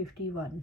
51।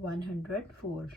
104।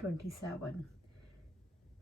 27।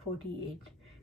48।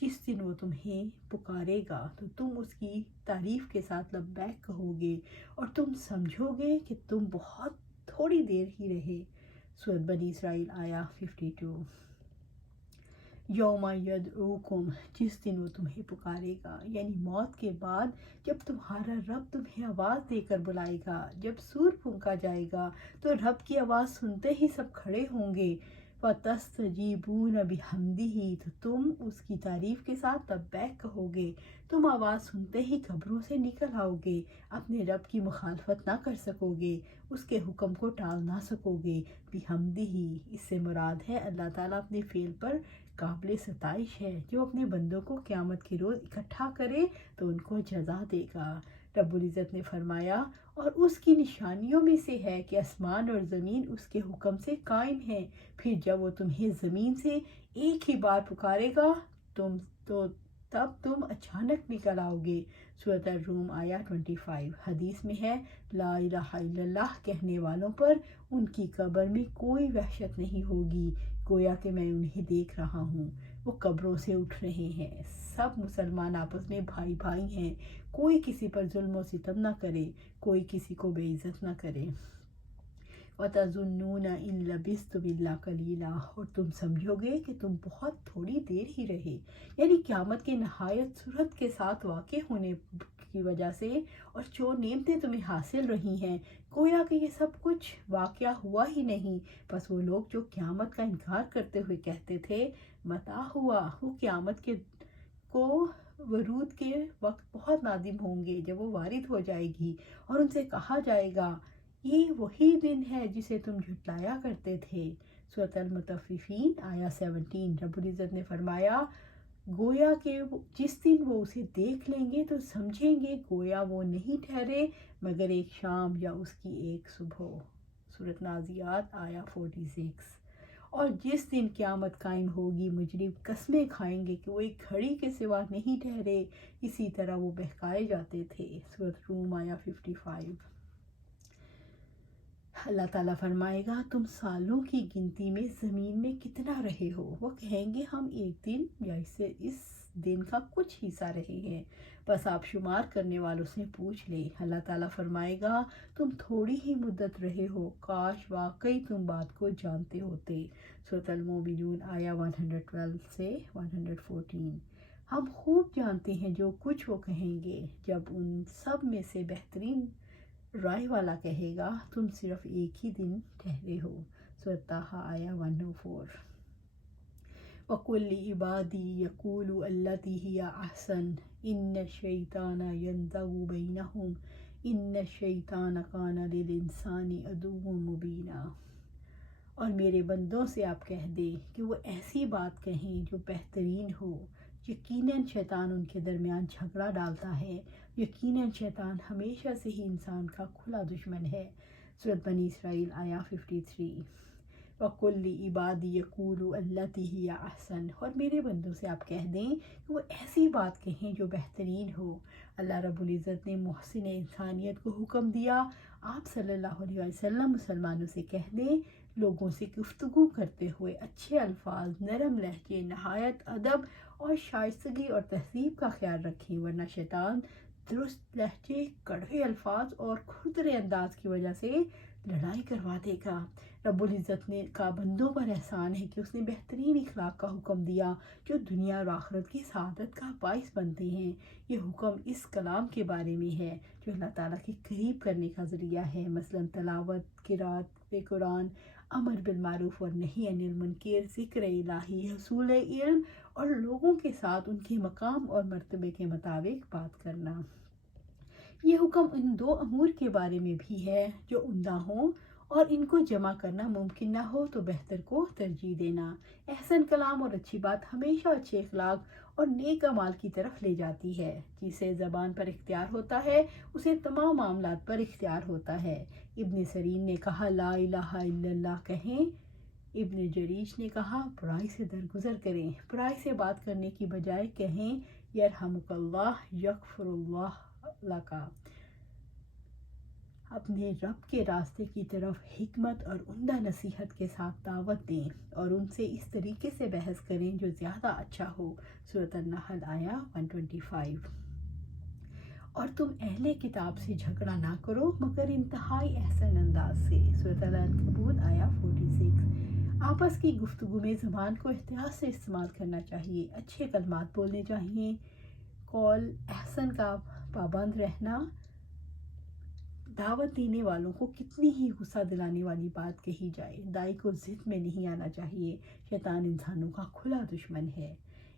جس دن وہ تمہیں پکارے گا تو تم اس کی تعریف کے ساتھ لبیک کہو گے اور تم سمجھو گے کہ تم بہت تھوڑی دیر ہی رہے۔ سورۃ بنی اسرائیل آیا 52۔ یوم یدعوکم، جس دن وہ تمہیں پکارے گا، یعنی موت کے بعد جب تمہارا رب تمہیں آواز دے کر بلائے گا، جب سور پھونکا جائے گا تو رب کی آواز سنتے ہی سب کھڑے ہوں گے۔ فَتَسْتَجِيبُونَ بِحَمْدِهِ، تو تم اس کی تعریف کے ساتھ لبیک کہو گے۔ تم آواز سنتے ہی قبروں سے نکل آؤ گے، اپنے رب کی مخالفت نہ کر سکو گے، اس کے حکم کو ٹال نہ سکو گے۔ بِحَمْدِهِ، اس سے مراد ہے اللہ تعالیٰ اپنے فعل پر قابل ستائش ہے، جو اپنے بندوں کو قیامت کے روز اکٹھا کرے تو ان کو جزا دے گا۔ رب العزت نے فرمایا، اور اس کی نشانیوں میں سے ہے کہ آسمان اور زمین اس کے حکم سے قائم ہیں۔ پھر جب وہ تمہیں زمین سے ایک ہی بار پکارے گا تب تم اچانک نکل آؤ گے۔ سورۃ الروم آیا 25۔ حدیث میں ہے، لا الہ الا اللہ کہنے والوں پر ان کی قبر میں کوئی وحشت نہیں ہوگی، گویا کہ میں انہیں دیکھ رہا ہوں، وہ قبروں سے اٹھ رہے ہیں۔ سب مسلمان آپس میں بھائی بھائی ہیں، کوئی کسی پر ظلم و ستم نہ کرے، کوئی کسی کو بے عزت نہ کرے۔ وَتَظُنُّونَ إِن لَبِثْتُمْ إِلَّا قَلِيلًا، اور تم سمجھو گے کہ تم بہت تھوڑی دیر ہی رہے، یعنی قیامت کے نہایت سرعت کے ساتھ واقع ہونے کی وجہ سے اور جو نعمتیں تمہیں حاصل رہی ہیں، گویا کہ یہ سب کچھ واقعہ ہوا ہی نہیں۔ بس وہ لوگ جو قیامت کا انکار کرتے ہوئے کہتے تھے متى ہوا، وہ قیامت کو ورود کے وقت بہت نادم ہوں گے جب وہ وارد ہو جائے گی اور ان سے کہا جائے گا یہ وہی دن ہے جسے تم جھٹلایا کرتے تھے۔ سورۃ المطففین آیا 17۔ رب العزت نے فرمایا، گویا کہ جس دن وہ اسے دیکھ لیں گے تو سمجھیں گے گویا وہ نہیں ٹھہرے مگر ایک شام یا اس کی ایک صبح۔ سورۃ نازعات آیا 46۔ اور جس دن قیامت قائم ہوگی مجرم قسمیں کھائیں گے کہ وہ ایک گھڑی کے سوا نہیں ٹھہرے، اسی طرح وہ بہکائے جاتے تھے۔ سورۃ روم آیا 55۔ اللہ تعالیٰ فرمائے گا، تم سالوں کی گنتی میں زمین میں کتنا رہے ہو؟ وہ کہیں گے ہم ایک دن یا اس دن کا کچھ حصہ رہے ہیں، بس آپ شمار کرنے والوں سے پوچھ لیں۔ اللہ تعالیٰ فرمائے گا، تم تھوڑی ہی مدت رہے ہو، کاش واقعی تم بات کو جانتے ہوتے۔ سورۃ المومنون آیا 112 سے 114۔ ہم خوب جانتے ہیں جو کچھ وہ کہیں گے، جب ان سب میں سے بہترین رائے والا کہے گا تم صرف ایک ہی دن ٹھہرے ہو۔ سورۃ طٰہٰ آیا 104۔ وَقُلْ لِعِبَادِي يَقُولُوا الَّتِي هِيَ أَحْسَنُ إِنَّ الشَّيْطَانَ يَنزَغُ بَيْنَهُمْ إِنَّ الشَّيْطَانَ كَانَ لِلْإِنسَانِ عَدُوًّا مُّبِينًا، اور میرے بندوں سے آپ کہہ دیں کہ وہ ایسی بات کہیں جو بہترین ہو، یقیناً شیطان ان کے درمیان جھگڑا ڈالتا ہے، یقیناً شیطان ہمیشہ سے ہی انسان کا کھلا دشمن ہے۔ سورۃ بنی اسرائیل آیا 53۔ وَقُلْ لِعِبَادِي يَقُولُوا الَّتِي هِيَ أَحْسَنُ، اور میرے بندوں سے آپ کہہ دیں کہ وہ ایسی بات کہیں جو بہترین ہو۔ اللہ رب العزت نے محسن انسانیت کو حکم دیا، آپ صلی اللہ علیہ وسلم مسلمانوں سے کہہ دیں، لوگوں سے گفتگو کرتے ہوئے اچھے الفاظ، نرم لہجے، نہایت ادب اور شائستگی اور تہذیب کا خیال رکھیں، ورنہ شیطان درست لہجے، کڑوے الفاظ اور کھردرے انداز کی وجہ سے لڑائی کروا دے گا۔ رب العزت نے کا بندوں پر احسان ہے کہ اس نے بہترین اخلاق کا حکم دیا جو دنیا اور آخرت کی سعادت کا باعث بنتے ہیں۔ یہ حکم اس کلام کے بارے میں ہے جو اللہ تعالیٰ کے قریب کرنے کا ذریعہ ہے، مثلاً تلاوت، قرات قرآن، امر بالمعروف اور نہی عن المنکر، ذکر الہی، حصول علم اور لوگوں کے ساتھ ان کے مقام اور مرتبے کے مطابق بات کرنا۔ یہ حکم ان دو امور کے بارے میں بھی ہے جو عمدہ ہوں اور ان کو جمع کرنا ممکن نہ ہو تو بہتر کو ترجیح دینا۔ احسن کلام اور اچھی بات ہمیشہ اچھے اخلاق اور نیک اعمال کی طرف لے جاتی ہے۔ جسے زبان پر اختیار ہوتا ہے اسے تمام معاملات پر اختیار ہوتا ہے۔ ابن سیرین نے کہا لا الہ الا اللہ کہیں، ابن جریج نے کہا برائی سے درگزر کریں، برائی سے بات کرنے کی بجائے کہیں یرحمک اللہ یغفر اللہ لک۔ اپنے رب کے راستے کی طرف حکمت اور عمدہ نصیحت کے ساتھ دعوت دیں اور ان سے اس طریقے سے بحث کریں جو زیادہ اچھا ہو۔ سورۃ النحل آیا 125۔ اور تم اہل کتاب سے جھگڑا نہ کرو مگر انتہائی احسن انداز سے۔ سورۃ العنکبوت آیا 46۔ آپس کی گفتگو میں زبان کو احتیاط سے استعمال کرنا چاہیے، اچھے کلمات بولنے چاہیے، قول احسن کا پابند رہنا۔ دعوت دینے والوں کو کتنی ہی غصہ دلانے والی بات کہی جائے، دائی کو ضد میں نہیں آنا چاہیے۔ شیطان انسانوں کا کھلا دشمن ہے۔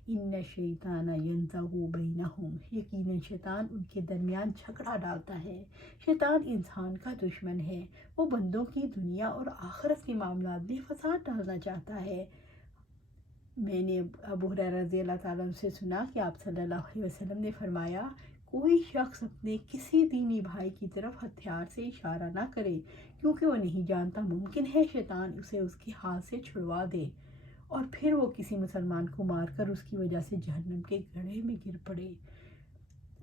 ان الشیطان ینزغ بینہم، یقیناً شیطان ان کے درمیان جھگڑا ڈالتا ہے۔ شیطان انسان کا دشمن ہے، وہ بندوں کی دنیا اور آخرت کے معاملات میں فساد ڈالنا چاہتا ہے۔ میں نے ابو ہریرہ رضی اللہ تعالیٰ عنہ سے سنا کہ آپ صلی اللہ علیہ وسلم نے فرمایا، کوئی شخص اپنے کسی دینی بھائی کی طرف ہتھیار سے اشارہ نہ کرے، کیونکہ وہ نہیں جانتا ممکن ہے شیطان اسے اس کے ہاتھ سے چھڑوا دے اور پھر وہ کسی مسلمان کو مار کر اس کی وجہ سے جہنم کے گڑھے میں گر پڑے۔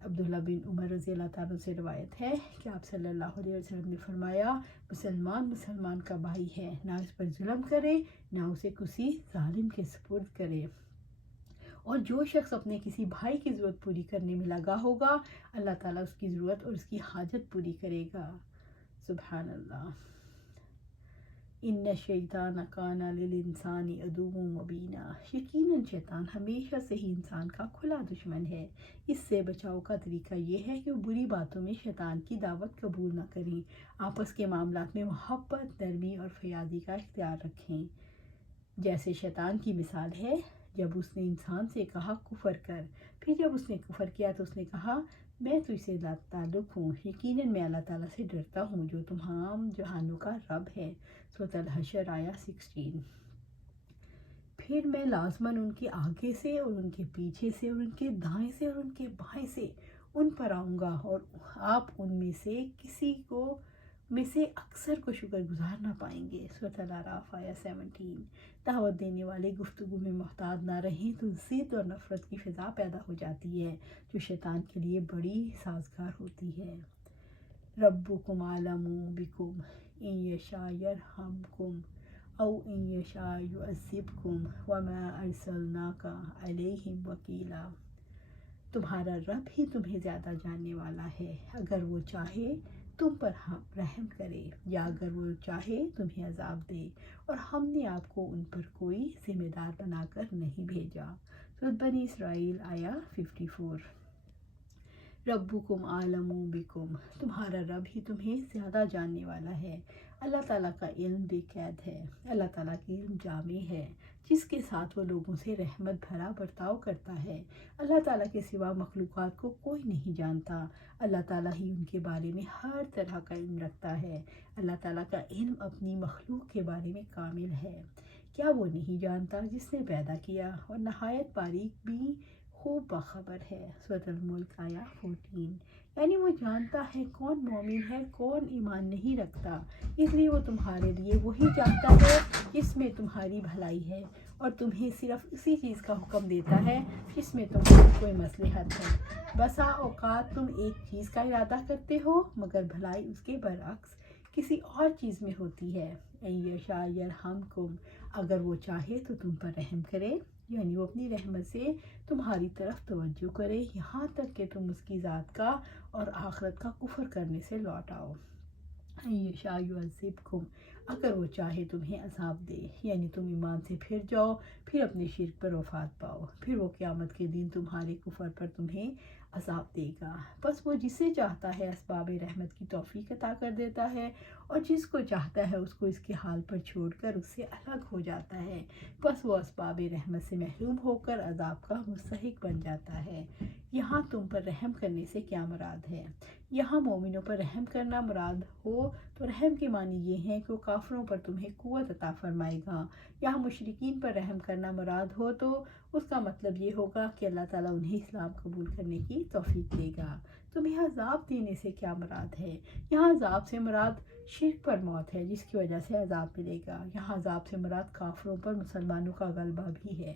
عبداللہ بن عمر رضی اللہ تعالیٰ سے روایت ہے کہ آپ صلی اللہ علیہ وسلم نے فرمایا، مسلمان کا بھائی ہے، نہ اس پر ظلم کرے نہ اسے کسی ظالم کے سپرد کرے۔ اور جو شخص اپنے کسی بھائی کی ضرورت پوری کرنے میں لگا ہوگا، اللہ تعالیٰ اس کی ضرورت اور اس کی حاجت پوری کرے گا۔ سبحان اللہ۔ ان الشیطان کان للانسان عدوا مبینا، یقیناً شیطان ہمیشہ سے ہی انسان کا کھلا دشمن ہے۔ اس سے بچاؤ کا طریقہ یہ ہے کہ وہ بری باتوں میں شیطان کی دعوت قبول نہ کریں، آپس کے معاملات میں محبت، نرمی اور فیاضی کا اختیار رکھیں۔ جیسے شیطان کی مثال ہے، جب اس نے انسان سے کہا کفر کر، پھر جب اس نے کفر کیا تو اس نے کہا میں تجھ سے لا تعلق ہوں، یقیناً میں اللہ تعالیٰ سے ڈرتا ہوں جو تمام جہانوں کا رب ہے۔ سورۃ الحشر آیا 16۔ پھر میں لازماً ان کے آگے سے اور ان کے پیچھے سے اور ان کے دائیں سے اور ان کے بائیں سے ان پر آؤں گا اور آپ ان میں سے کسی کو میں سے اکثر کو شکر گزار نہ پائیں گے۔ سورۃ الاعراف آیا 17۔ دعوت دینے والے گفتگو میں محتاط نہ رہیں تو ضد اور نفرت کی فضا پیدا ہو جاتی ہے جو شیطان کے لیے بڑی سازگار ہوتی ہے۔ ربکم اعلم بکم ان یشاء یرحمکم او ان یشاء یعذبکم وما ارسلناک علیہم وکیلا، تمہارا رب ہی تمہیں زیادہ جاننے والا ہے، اگر وہ چاہے تم پر رحم کرے یا اگر وہ چاہے تمہیں عذاب دے، اور ہم نے آپ کو ان پر کوئی ذمہ دار بنا کر نہیں بھیجا۔ سورۃ بنی اسرائیل آیا 54۔ ربکم اعلم بکم، تمہارا رب ہی تمہیں زیادہ جاننے والا ہے۔ اللہ تعالیٰ کا علم بے قید ہے، اللہ تعالیٰ کی علم جامع ہے، جس کے ساتھ وہ لوگوں سے رحمت بھرا برتاؤ کرتا ہے۔ اللہ تعالیٰ کے سوا مخلوقات کو کوئی نہیں جانتا، اللہ تعالیٰ ہی ان کے بارے میں ہر طرح کا علم رکھتا ہے۔ اللہ تعالیٰ کا علم اپنی مخلوق کے بارے میں کامل ہے۔ کیا وہ نہیں جانتا جس نے پیدا کیا اور نہایت باریک بھی خوب باخبر ہے۔ سورۃ الملک آیا 14۔ یعنی وہ جانتا ہے کون مومن ہے کون ایمان نہیں رکھتا، اس لیے وہ تمہارے لیے وہی چاہتا ہے جس میں تمہاری بھلائی ہے، اور تمہیں صرف اسی چیز کا حکم دیتا ہے جس میں تمہاری کوئی مصلحت ہے۔ بسا اوقات تم ایک چیز کا ارادہ کرتے ہو مگر بھلائی اس کے برعکس کسی اور چیز میں ہوتی ہے۔ ان یشاء یرحمکم، اگر وہ چاہے تو تم پر رحم کرے، یعنی وہ اپنی رحمت سے تمہاری طرف توجہ کرے یہاں تک کہ تم اس کی ذات کا اور آخرت کا کفر کرنے سے لوٹ آؤ۔ ان یشاء یعذبکم، اگر وہ چاہے تمہیں عذاب دے، یعنی تم ایمان سے پھر جاؤ، پھر اپنے شرک پر وفات پاؤ، پھر وہ قیامت کے دن تمہارے کفر پر تمہیں عذاب دے گا۔ بس وہ جسے چاہتا ہے اسباب رحمت کی توفیق عطا کر دیتا ہے، اور جس کو چاہتا ہے اس کو اس کے حال پر چھوڑ کر اس سے الگ ہو جاتا ہے، بس وہ اسباب رحمت سے محروم ہو کر عذاب کا مستحق بن جاتا ہے۔ یہاں تم پر رحم کرنے سے کیا مراد ہے؟ یہاں مومنوں پر رحم کرنا مراد ہو تو رحم کے معنی یہ ہیں کہ وہ کافروں پر تمہیں قوت عطا فرمائے گا۔ یہاں مشرکین پر رحم کرنا مراد ہو تو اس کا مطلب یہ ہوگا کہ اللہ تعالیٰ انہیں اسلام قبول کرنے کی توفیق دے گا۔ تمہیں عذاب دینے سے کیا مراد ہے؟ یہاں عذاب سے مراد شرک پر موت ہے جس کی وجہ سے عذاب ملے گا۔ یہاں عذاب سے مراد کافروں پر مسلمانوں کا غلبہ بھی ہے۔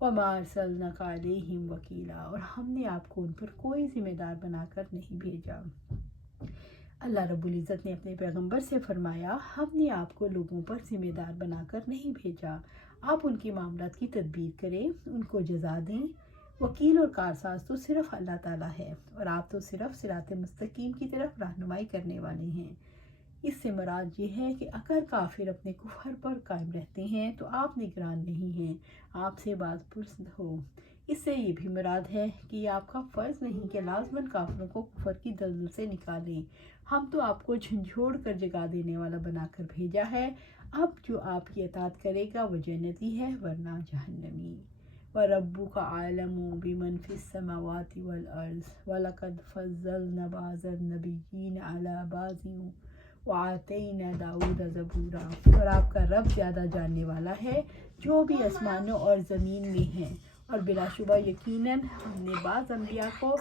وَمَا أَرْسَلْنَاكَ عَلَيْهِمْ وَكِيلًا، اور ہم نے آپ کو ان پر کوئی ذمہ دار بنا کر نہیں بھیجا۔ اللہ رب العزت نے اپنے پیغمبر سے فرمایا، ہم نے آپ کو لوگوں پر ذمہ دار بنا کر نہیں بھیجا، آپ ان کے معاملات کی تدبیر کریں، ان کو جزا دیں۔ وکیل اور کارساز تو صرف اللہ تعالیٰ ہے اور آپ تو صرف صراط مستقیم کی طرف رہنمائی کرنے والے ہیں۔ اس سے مراد یہ ہے کہ اگر کافر اپنے کفر پر قائم رہتے ہیں تو آپ نگران نہیں ہیں، آپ سے باز پرس ہو۔ اس سے یہ بھی مراد ہے کہ یہ آپ کا فرض نہیں کہ لازماً کافروں کو کفر کی دلدل سے نکالیں، ہم تو آپ کو جھنجھوڑ کر جگا دینے والا بنا کر بھیجا ہے۔ اب جو آپ کی اطاعت کرے گا وہ جنتی ہے ورنہ جہنمی۔ وَرَبُّكَ أَعْلَمُ بِمَنْ فِي السَّمَاوَاتِ وَالْأَرْضِ وَلَقَدْ فَضَّلْنَا بَعْضَ النَّبِيِّينَ عَلَى بَعْضٍ وَآتَيْنَا دَاوُودَ زَبُورًا۔ اور آپ کا رب زیادہ جاننے والا ہے جو بھی آسمانوں اور زمین میں ہیں، اور بلا شبہ یقیناً ہم نے بعض انبیاء کو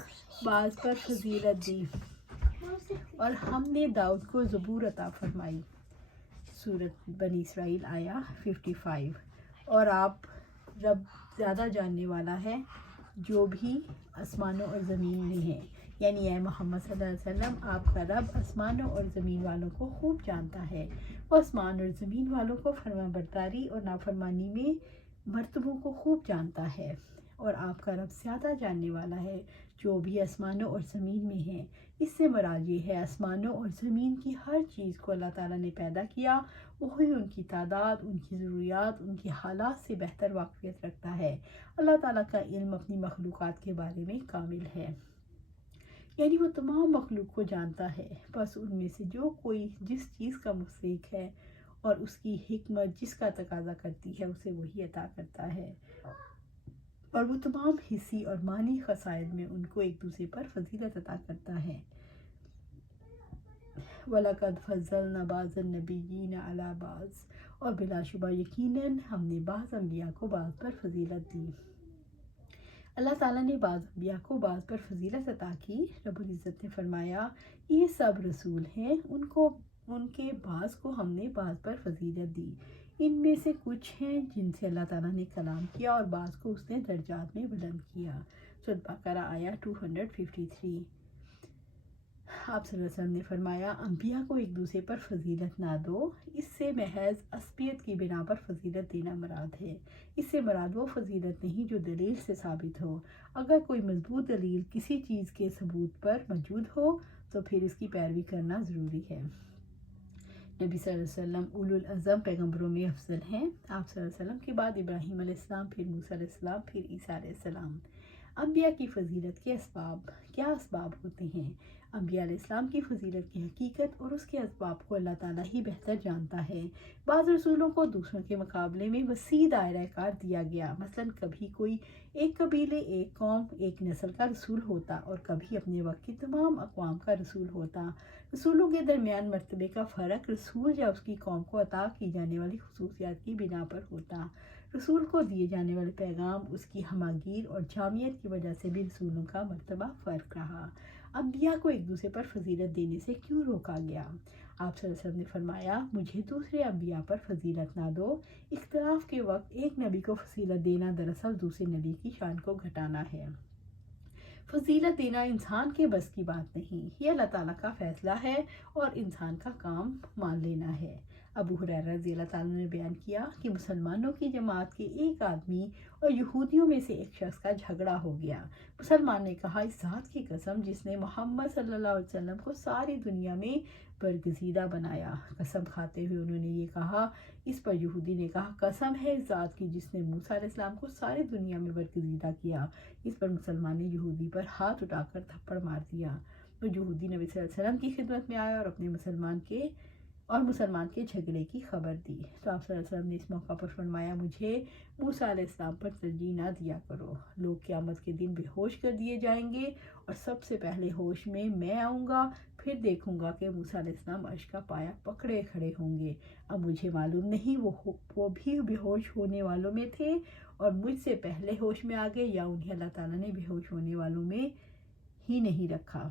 بعض پر فضیلت دی اور ہم نے داؤد کو زبور عطا فرمائی۔ سورۃ بنی اسرائیل آیا 55۔ اور آپ رب زیادہ جاننے والا ہے جو بھی آسمانوں اور زمین میں ہے، یعنی اے محمد صلی اللہ علیہ وسلم، آپ کا رب آسمانوں اور زمین والوں کو خوب جانتا ہے، وہ آسمان اور زمین والوں کو فرما برداری اور نافرمانی میں مرتبوں کو خوب جانتا ہے، اور آپ کا رب زیادہ جاننے والا ہے جو بھی آسمانوں اور زمین میں ہے۔ اس سے مراد یہ ہے آسمانوں اور زمین کی ہر چیز کو اللہ تعالیٰ نے پیدا کیا، وہی ان کی تعداد، ان کی ضروریات، ان کی حالات سے بہتر واقفیت رکھتا ہے۔ اللہ تعالیٰ کا علم اپنی مخلوقات کے بارے میں کامل ہے، یعنی وہ تمام مخلوق کو جانتا ہے، بس ان میں سے جو کوئی جس چیز کا مستحق ہے اور اس کی حکمت جس کا تقاضا کرتی ہے اسے وہی عطا کرتا ہے، اور وہ تمام حصی اور معنی خصائص میں ان کو ایک دوسرے پر فضیلت عطا کرتا ہے۔ وَلَقَدْ فَضَّلْنَا بَعْضَ النَّبِيِّينَ عَلَى بَعْضٍ، اور بلا شبہ یقیناً ہم نے بعض انبیاء کو بعض پر فضیلت دی۔ اللہ تعالیٰ نے بعض انبیاء کو بعض پر فضیلت عطا کی۔ رب العزت نے فرمایا، یہ سب رسول ہیں، ان کے بعض کو ہم نے بعض پر فضیلت دی، ان میں سے کچھ ہیں جن سے اللہ تعالیٰ نے کلام کیا اور بعض کو اس نے درجات میں بلند کیا۔ سورۃ بقرہ آیا 253۔ آپ صلی اللہ علیہ وسلم نے فرمایا، انبیاء کو ایک دوسرے پر فضیلت نہ دو، اس سے محض عصبیت کی بنا پر فضیلت دینا مراد ہے۔ اس سے مراد وہ فضیلت نہیں جو دلیل سے ثابت ہو۔ اگر کوئی مضبوط دلیل کسی چیز کے ثبوت پر موجود ہو تو پھر اس کی پیروی کرنا ضروری ہے۔ نبی صلی اللہ علیہ وسلم اولو العزم پیغمبروں میں افضل ہیں۔ آپ صلی اللہ علیہ وسلم کے بعد ابراہیم علیہ السلام، پھر موسیٰ علیہ السلام، پھر عیسیٰ علیہ السلام۔ انبیاء کی فضیلت کے اسباب کیا اسباب ہوتے ہیں؟ انبیاء علیہ السلام کی فضیلت کی حقیقت اور اس کے اسباب کو اللہ تعالیٰ ہی بہتر جانتا ہے۔ بعض رسولوں کو دوسروں کے مقابلے میں وسیع دائرہ کار دیا گیا، مثلاً کبھی کوئی ایک قبیلے، ایک قوم، ایک نسل کا رسول ہوتا اور کبھی اپنے وقت کی تمام اقوام کا رسول ہوتا۔ رسولوں کے درمیان مرتبے کا فرق رسول یا اس کی قوم کو عطا کی جانے والی خصوصیات کی بنا پر ہوتا۔ رسول کو دیے جانے والے پیغام، اس کی ہماگیر اور جامعیت کی وجہ سے بھی رسولوں کا مرتبہ فرق رہا۔ انبیاء کو ایک دوسرے پر فضیلت دینے سے کیوں روکا گیا؟ آپ صلی اللہ علیہ وسلم نے فرمایا، مجھے دوسرے انبیاء پر فضیلت نہ دو۔ اختلاف کے وقت ایک نبی کو فضیلت دینا دراصل دوسرے نبی کی شان کو گھٹانا ہے۔ فضیلت دینا انسان کے بس کی بات نہیں، یہ اللہ تعالیٰ کا فیصلہ ہے اور انسان کا کام مان لینا ہے۔ ابو ہریرہ رضی اللہ تعالیٰ نے بیان کیا کہ مسلمانوں کی جماعت کے ایک آدمی اور یہودیوں میں سے ایک شخص کا جھگڑا ہو گیا۔ مسلمان نے کہا، اس ذات کی قسم جس نے محمد صلی اللہ علیہ وسلم کو ساری دنیا میں برگزیدہ بنایا۔ قسم کھاتے ہوئے انہوں نے یہ کہا۔ اس پر یہودی نے کہا، قسم ہے اس ذات کی جس نے موسیٰ علیہ السلام کو ساری دنیا میں برگزیدہ کیا۔ اس پر مسلمان نے یہودی پر ہاتھ اٹھا کر تھپڑ مار دیا۔ تو یہودی نبی صلی اللہ علیہ وسلم کی خدمت میں آیا اور اپنے مسلمان کے جھگڑے کی خبر دی۔ تو آپ صلی اللہ علیہ وسلم نے اس موقع پر فرمایا، مجھے موسیٰ علیہ السلام پر ترجیح نہ دیا کرو۔ لوگ قیامت کے دن بے ہوش کر دیے جائیں گے اور سب سے پہلے ہوش میں آؤں گا، پھر دیکھوں گا کہ موسیٰ علیہ السلام عرش کا پایا پکڑے کھڑے ہوں گے۔ اب مجھے معلوم نہیں وہ بھی بے ہوش ہونے والوں میں تھے اور مجھ سے پہلے ہوش میں آ گئے، یا انہیں اللہ تعالیٰ نے بے ہوش ہونے والوں میں ہی نہیں رکھا۔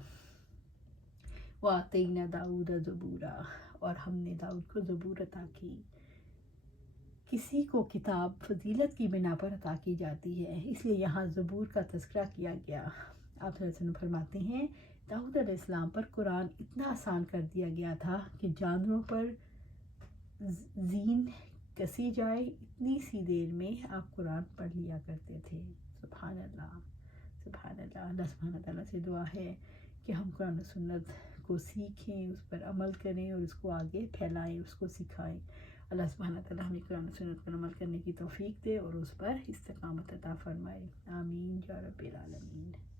وَآتَيْنَا دَاوُودَ زَبُورًا، اور ہم نے داؤد کو زبور عطا کی۔ کسی کو کتاب فضیلت کی بنا پر عطا کی جاتی ہے، اس لیے یہاں زبور کا تذکرہ کیا گیا۔ آپ صلی اللہ علیہ وسلم فرماتے ہیں، داؤد علیہ السلام پر قرآن اتنا آسان کر دیا گیا تھا کہ جانوروں پر زین کسی جائے اتنی سی دیر میں آپ قرآن پڑھ لیا کرتے تھے۔ سبحان اللہ، سبحان اللہ۔ اللہ سبحانہ تعالیٰ سے دعا ہے کہ ہم قرآن و سنت کو سیکھیں، اس پر عمل کریں اور اس کو آگے پھیلائیں، اس کو سکھائیں۔ اللہ سبحانہ تعالیٰ ہمیں قرآن و سنت پر عمل کرنے کی توفیق دے اور اس پر استقامت عطا فرمائے۔ آمین یا رب العالمین۔